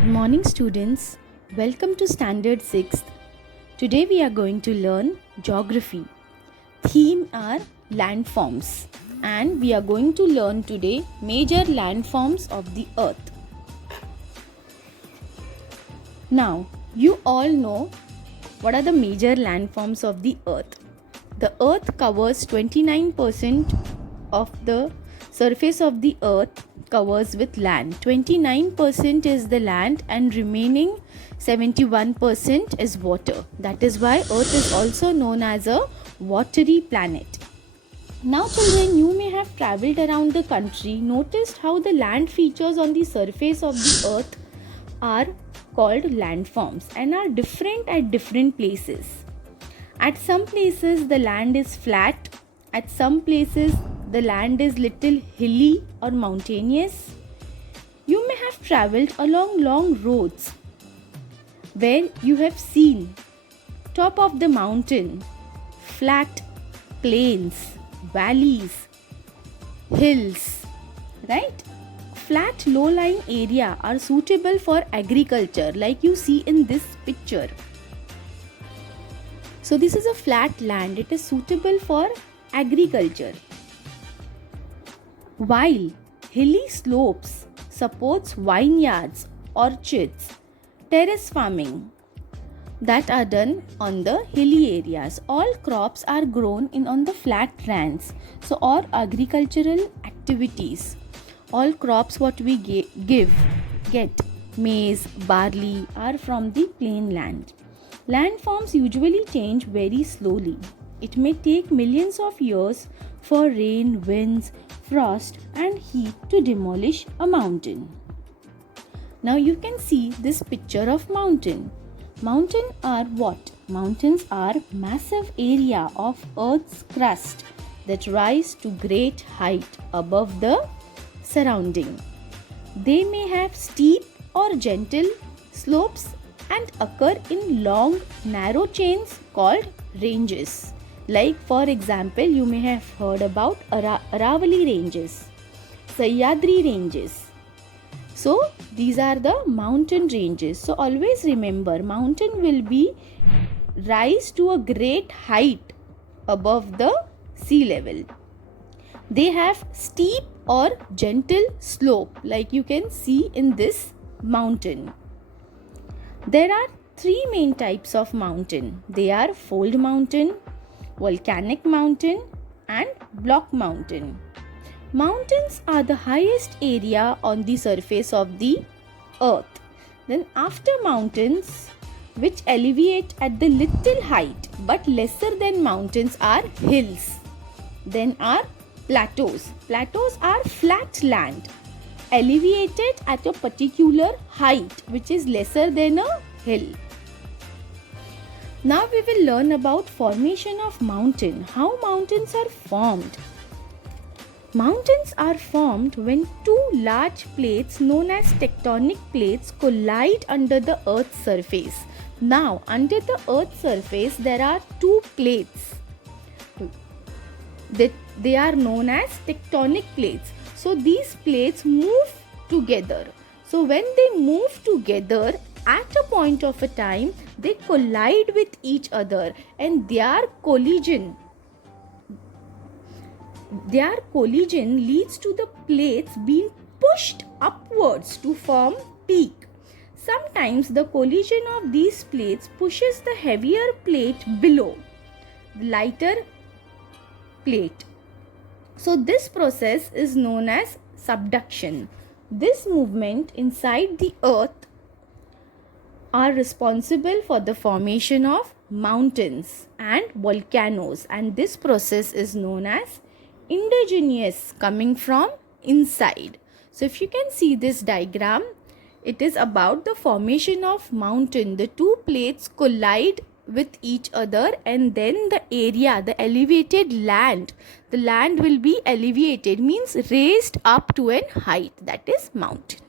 Good morning, students. Welcome to Standard 6th. Today we are going to learn geography. Theme are landforms, and we are going to learn today major landforms of the earth. Now, you all know what are the major landforms of the earth. The earth covers 29% of the surface of the earth covers with land. 29% is the land and remaining 71% is water. That is why earth is also known as a watery planet. Now children, you may have travelled around the country, noticed how the land features on the surface of the earth are called landforms and are different at different places. At some places the land is flat, at some places the land is little hilly or mountainous. You may have travelled along long roads where you have seen top of the mountain, flat plains, valleys, hills, right? Flat low-lying area are suitable for agriculture like you see in this picture. So this is a flat land, it is suitable for agriculture. While hilly slopes supports vineyards, orchards, terrace farming that are done on the hilly areas. All crops are grown on the flat lands. So all agricultural activities, all crops what we get, maize, barley are from the plain land. Landforms usually change very slowly. It may take millions of years for rain, winds, frost and heat to demolish a mountain. Now you can see this picture of mountain. Mountains are what? Mountains are massive area of earth's crust that rise to great height above the surrounding. They may have steep or gentle slopes and occur in long narrow chains called ranges. Like for example, you may have heard about Aravalli ranges, Sahyadri ranges. So these are the mountain ranges. So always remember, mountain will be rise to a great height above the sea level. They have steep or gentle slope like you can see in this mountain. There are three main types of mountain. They are fold mountain, volcanic mountain and block mountain. Mountains are the highest area on the surface of the earth. Then after mountains, which elevate at the little height but lesser than mountains, are hills. Then are plateaus. Plateaus are flat land elevated at a particular height which is lesser than a hill. Now we will learn about formation of mountain, how mountains are formed. Mountains are formed when two large plates known as tectonic plates collide under the earth's surface. Now under the earth's surface there are two plates. They are known as tectonic plates. So these plates move together. So when they move together, at a point of a time, they collide with each other and their collision leads to the plates being pushed upwards to form peak. Sometimes the collision of these plates pushes the heavier plate below the lighter plate. So this process is known as subduction. This movement inside the earth are responsible for the formation of mountains and volcanoes, and this process is known as endogenous, coming from inside. So if you can see this diagram, it is about the formation of mountain. The two plates collide with each other and then the area, the elevated land, the land will be elevated, means raised up to an height, that is mountain.